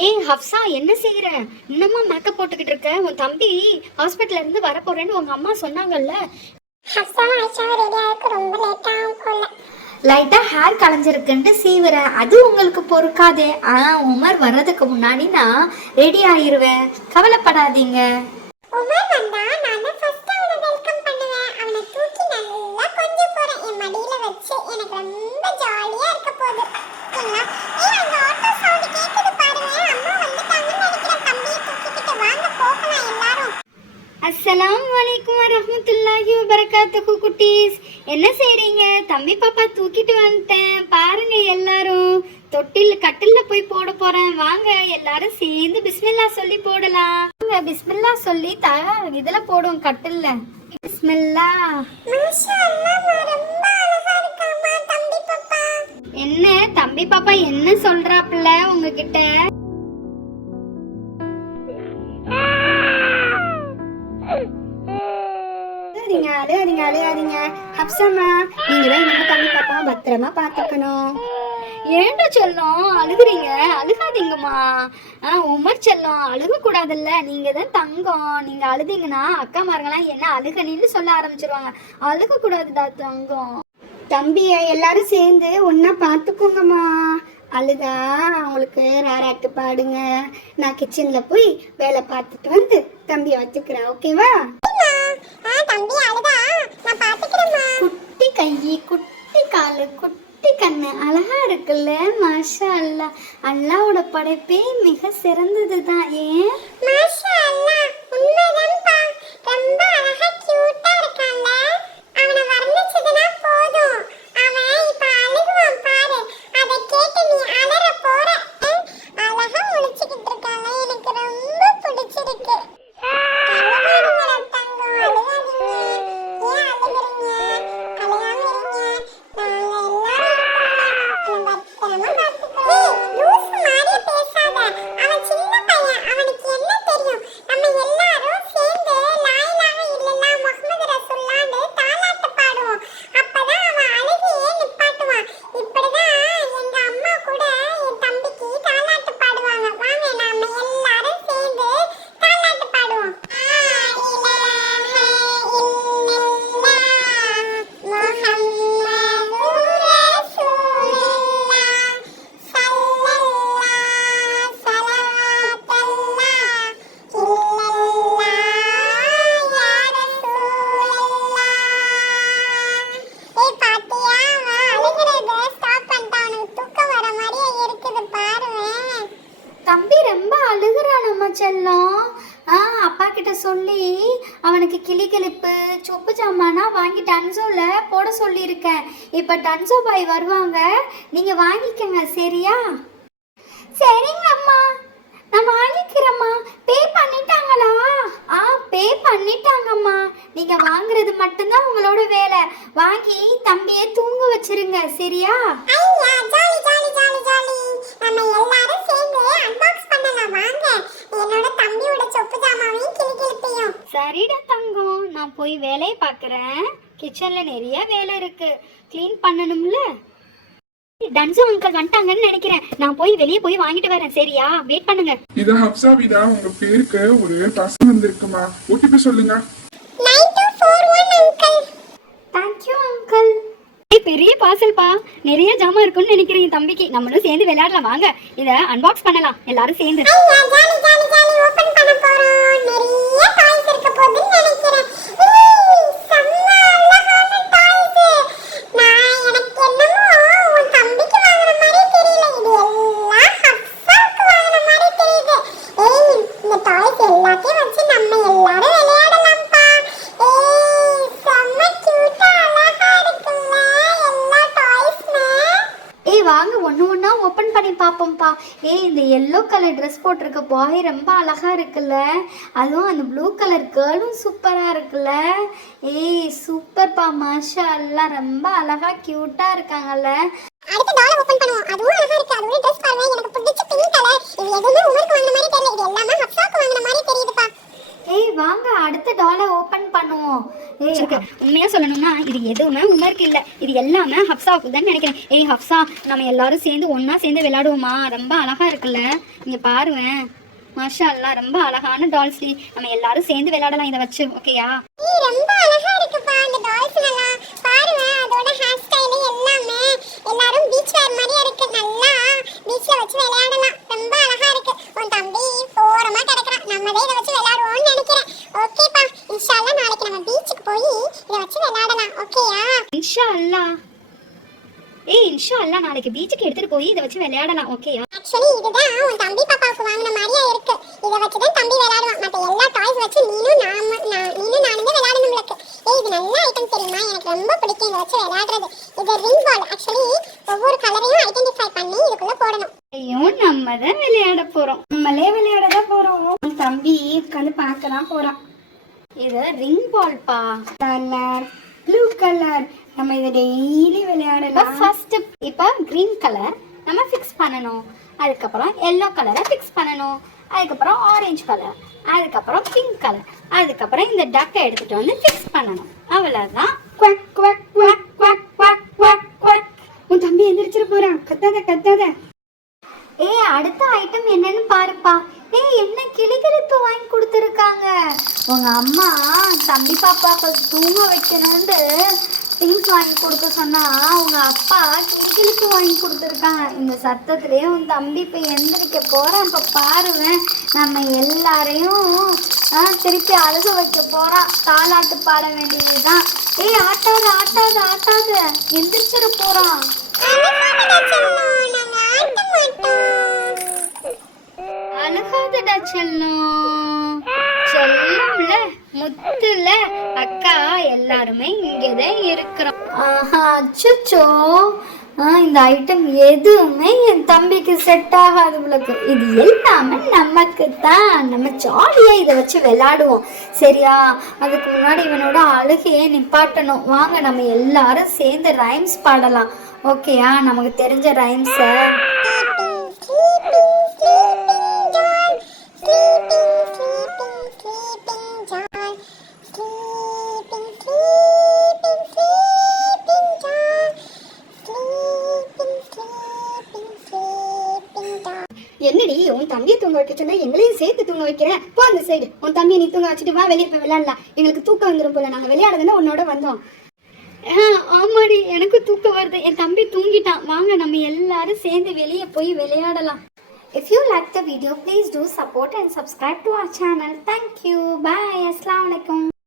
ஏய் ஹப்சா, என்ன செய்யற? இன்னமா மேக்கப் போட்டுக்கிட்டு இருக்க? உன் தம்பி ஹாஸ்பிட்டல்ல இருந்து வர போறேன்னு உங்க அம்மா சொன்னாங்கல்ல. ஹப்சா ஆயிஷா ரெடியா இருக்கு, ரொம்ப லேட்டா போல. லைட்டா ஹேர் கலைஞ்சிருக்குன்ட்டு சீவுற, அது உங்களுக்கு பொறுக்காதே. உமர் வர்றதுக்கு முன்னாடி நான் ரெடி ஆயிருவேன், கவலைப்படாதீங்க. உமர் வந்தா நான் ஃபர்ஸ்ட் அவனை வெல்கம் பண்ணுவேன். அவனை தூக்கி நல்லா கொஞ்சம் போறேன் என் மடியில வச்சு. எனக்கு ரொம்ப ஜாலியா இருக்க போகுது. ஓகேங்களா? அந்த ஆட்டோ சவுண்ட் கேக்குது பாருங்க. அம்மா வந்துட்டாங்கன்னு நினைக்கிறேன். தம்பியை தூக்கிக்கிட்டு வாங்க போகலாம் எல்லாரும். அஸ்ஸலாமு அலைக்கும் வரஹ்மத்துல்லாஹி வபரகாத்துஹு குட்டீஸ். என்ன செய்றீங்க? தம்பி பாப்பா தூக்கிட்டு வந்துட்டேன் பாருங்க. எல்லாரும் கட்டில்ல போய் போட போறேன். வாங்க எல்லாரும் சேர்ந்து பிஸ்மில்லா சொல்லி போடலாம். பிஸ்மில்லா சொல்லி இதுல போடுவோம் கட்டில்ல. பிஸ்மில்லா. மாஷாஅல்லாஹ், ரொம்ப அழகா இருக்காமா தம்பி பாப்பா. என்ன தம்பி பாப்பா என்ன சொல்றாப்ல உங்ககிட்ட? அழுகாதீங்க ஹப்சம்மா, நீங்க தான் நம்ம தம்பி பாப்பா பத்திரமா பாத்துக்கணும். ஏன்டா செல்லம் அழுகுறீங்க? அழுகாதீங்கம்மா. உமர் செல்லம் அழுக கூடாதுல்ல, நீங்க தான் தங்கம். நீங்க அழுதீங்கன்னா அக்கா மாருங்களாம் என்ன அழுகணின்னு சொல்ல ஆரம்பிச்சிருவாங்க. அழுக கூடாதுடா தங்கம். தம்பிய எல்லாரும் சேர்ந்து ஒன்னா பாத்துக்கோங்கம்மா. அழுதா அவங்களுக்கு ராராட்டு பாடுங்க. நான் கிச்சன்ல போய் வேலை பார்த்துட்டு வந்து தம்பியை வச்சுக்கிறேன், ஓகேவா? தம்பி அழுதா நான் பாத்துக்கிறேன்மா. குட்டி கையி, குட்டி காலு, குட்டி கண்ணு அழகா இருக்குல்ல. மாஷா அல்லாஹ், அல்லாஹ்வோட படைப்பே மிக சிறந்ததுதான். ஏன் மாஷா அல்லாஹ், உண்மைதான்ப்பா. ரொம்ப அழகா கியூட்டா இருக்கான்ல. அவனை வர்ணிச்சதுனா போதும். அவன் இப்ப அழுகுவான் பாரு. அதை கேட்டு நீ அலற போற. அழகா முழிச்சுக்கிட்டு இருக்காங்க. எனக்கு ரொம்ப பிடிச்சிருக்கு. தம்பி ரொம்ப அழுகுறானம்மா செல்லம். அப்பா கிட்ட சொல்லி அவனுக்கு கிளி கிளிப்பு சொப்பு சாமானா வாங்கி டன்சோல போட சொல்லியிருக்கேன். இப்போ டன்சோ பாய் வருவாங்க, நீங்க வாங்கிக்கங்க சரியா? சரிங்க அம்மா, நான் வாங்கிக்கிறேம்மா. பே பண்ணிட்டாங்களா? பே பண்ணிட்டாங்கம்மா. நீங்க வாங்குறது மட்டும்தான் உங்களோட வேலை. வாங்கி தம்பியை தூங்க வச்சிருங்க சரியா? ஐயா ஜாலி ஜாலி ஜாலி ஜாலி. நம்ம எல்லாரும் சேர்ந்து அன்பாக்ஸ் பண்ணலாம் வாங்க. என்னோட தம்பியோட சொப்பு ஜாமாவையும் கிளிகிளிப்பையும். சரிடா தங்கம், நான் போய் வேலையை பார்க்குறேன். கிச்சன்ல நிறைய வேலை இருக்கு, க்ளீன் பண்ணணும்ல. டன்சோ அங்கிள் வந்துட்டாங்கன்னு நினைக்கிறேன். நான் போய் வெளியே போய் வாங்கிட்டு வரேன் சரியா? வெயிட் பண்ணுங்க. இது ஹப்சா வீடா? உங்க பேருக்கு ஒரு பசங்க வந்திருக்குமா? ஓடிபி சொல்லுங்க. 9241 அங்கிள். Thank you uncle. பெரிய பார்சல்பா, நிறைய ஜாமான் இருக்குன்னு நினைக்கிறேன் என் தம்பிக்கு. நம்மளும் சேர்ந்து விளையாடலாம் வாங்க. இத அன்பாக்ஸ் பண்ணலாம் எல்லாரும் சேர்ந்து. ஐயா ஜாலி ஜாலி ஜாலி, ஓபன் பண்ண போறோம். நிறைய டாய்ஸ் இருக்க போகுதுன்னு நினைக்கிறேன். செம்ம அழகான டாய்ஸ். நான் எனக்கு என்னமோ உன் தம்பிக்கு வாங்குற மாதிரி தெரியல. இது எல்லாம் ஹப்சாக்கு வாங்குற மாதிரி தெரியுது. இந்த டாய்ஸ் எல்லாத்தையும் வச்சு நம்ம எல்லாரும் விளையாடலாம்ப்பா. செம்ம கியூட்டா அழகா இருக்குல்ல எல்லா டாய்ஸ்மே. வாங்க ஒன்று ஒன்றா ஓப்பன் பண்ணி பார்ப்போம்ப்பா. இந்த எல்லோ கலர் ட்ரெஸ் போட்டிருக்க பாய் ரொம்ப அழகா இருக்குல்ல. அதுவும் அந்த ப்ளூ கலர் கேர்ளும் சூப்பராக இருக்குல்ல. சூப்பர்ப்பா, மாஷா அல்லாஹ், ரொம்ப அழகா கியூட்டா இருக்காங்கல்ல. அடுத்து டால் ஓபன் பண்ணுவோம். அதுவும் அழகா இருக்கு. அதோட ட்ரெஸ் பாருங்க, எனக்கு பிடிச்ச பிங்க் கலர். இது எதுவுமே உமருக்கு வாங்குற மாதிரி தெரியல. இது எல்லாமே ஹப்சாக்கு வாங்குற மாதிரி தெரியுதுப்பா. வாங்க அடுத்த டாலை ஓபன் பண்ணுவோம். உண்மையா சொல்லணும்னா இது எதுவுமே உமருக்கு இல்ல, இது எல்லாமே ஹப்சாவுக்கு தான் நினைக்கிறேன். ஏய் ஹப்சா, நம்ம எல்லாரும் சேர்ந்து ஒண்ணா சேர்ந்து விளையாடுவோமா? ரொம்ப அழகா இருக்குல்ல, இங்க பாருவேன். மாஷா அல்லாஹ், ரொம்ப அழகான டால்ஸ். நம்ம எல்லாரும் சேர்ந்து விளையாடலாம் இதை வச்சு. ஓகேயா? ரொம்ப அழகா இருக்குப்பா அந்த டால்ஸ் எல்லாம். பாருங்க அதோட ஹேர் ஸ்டைல் எல்லாமே எல்லாரும் பீச் வேர் மாதிரியே இருக்கு. நல்லா பீச்ல வச்சு விளையாடலாம். ரொம்ப அழகா இருக்கு. உன் தம்பி ஓரமா கிடக்குறான். நம்மளே இதை வச்சு விளையாடுவோம்னு நினைக்கிறேன். ஓகேப்பா, இன்ஷா அல்லாஹ் நாளைக்கு நம்ம பீச்சுக்கு போய் இதை வச்சு விளையாடலாம். ஓகேயா? இன்ஷா அல்லாஹ். ஏய் இன்ஷா அல்லாஹ் நாளைக்கு பீச்சுக்கு எடுத்துட்டு போய் இதை வச்சு விளையாடலாம். ஓகேயா? ஆக்சுவலி இதுதான் உன் தம்பி பாப்பாவுக்கு வாங்கின மாதிரியே இருக்கு. இதை வச்சு தான் தம்பி விளையாடுவான். மற்ற எல்லா டாய்ஸ் வச்சு நீனும் நானும் தான் விளையாடணும் உங்களுக்கு. ஏய் இது நல்ல ஐட்டம் தெரியுமா? எனக்கு ரொம்ப பிடிக்கும் இதை வச்சு விளையாடுறது. இது ரிங் பால். ஆக்சுவலி ஒவ்வொரு கலரையும் ஐடென்டிஃபை பண்ணி இதுக்குள்ள போடணும். ஐயோ நம்ம தான் விளையாட போறோம். நம்மளே விளையாட தான் போறோம். உன் தம்பி உட்காந்து பார்க்க தான் போறான். இது ரிங் பால் பா. Colour blue colour. நம்ம இதை டெய்லி விளையாடலாம். ஃபர்ஸ்ட் இப்போ கிரீன் கலர் நம்ம ஃபிக்ஸ் பண்ணணும். அதுக்கப்புறம் எல்லோ கலரை ஃபிக்ஸ் பண்ணணும். அதுக்கப்புறம் ஆரஞ்சு கலர், அதுக்கப்புறம் பிங்க் கலர், அதுக்கப்புறம் இந்த டக்கை எடுத்துட்டு வந்து ஃபிக்ஸ் பண்ணணும். அவ்வளோதான். Quack quack quack quack quack quack quack. உன் தம்பி எந்திரிச்சிட போறான். கத்தாத கத்தாத. ஏய் அடுத்த ஐட்டம் என்னன்னு பாருப்பா. ஏய் என்ன கிளிகளுக்கு வாங்கி கொடுத்துருக்காங்க. உங்க அம்மா தம்பி பாப்பாக்கு தூங்க வைக்கணும்னு திங்ஸ் வாங்கி கொடுக்க சொன்னா உங்க அப்பா கிளிகளுக்கு வாங்கி கொடுத்துருக்காங்க. இந்த சத்தத்திலேயே உன் தம்பி இப்போ எந்திரிக்க போறான். இப்போ பாருவேன், நம்ம எல்லாரையும் திருப்பி அழுக வைக்க போறான். தாலாட்டு பாட வேண்டியதுதான். ஏய் ஆட்டாத ஆட்டாத ஆட்டாத, எந்திரிச்சிட போறான். அழுகாதடா செல்லம். செல்லம்ல முத்துல அக்கா எல்லாருமே இங்கதான் இருக்கிறோம். அச்சோ, இந்த ஐட்டம் எதுவுமே என் தம்பிக்கு செட் ஆகாது உங்களுக்கு. இது எல்லாமே நமக்கு தான். நம்ம ஜாலியா இதை வச்சு விளையாடுவோம். சரியா? அதுக்கு முன்னாடி இவனோட அழுகையை நிப்பாட்டணும். வாங்க நம்ம எல்லாரும் சேர்ந்து ரைம்ஸ் பாடலாம். ஓகேயா? நமக்கு தெரிஞ்ச ரைம்ஸை. என்னடி உன் தம்பியை தூங்க வைக்க சொன்னா எங்களையும் சேர்த்து தூங்க வைக்கிறேன். போ அந்த சைடு. உன் தம்பியை நீ தூங்க வச்சுட்டு வா, வெளியே போய் விளையாடலாம். எங்களுக்கு தூக்கம் வந்துடும் போல. நாங்க விளையாடுறதுன்னா உன்னோட வந்தோம். ஆமாடி எனக்கு தூக்கம் வருது. என் தம்பி தூங்கிட்டான். வாங்க நம்ம எல்லாரும் சேர்ந்து வெளியே போய் விளையாடலாம். If you like the video, please do support and subscribe to our channel. Thank you. Bye. Assalamu alaikum.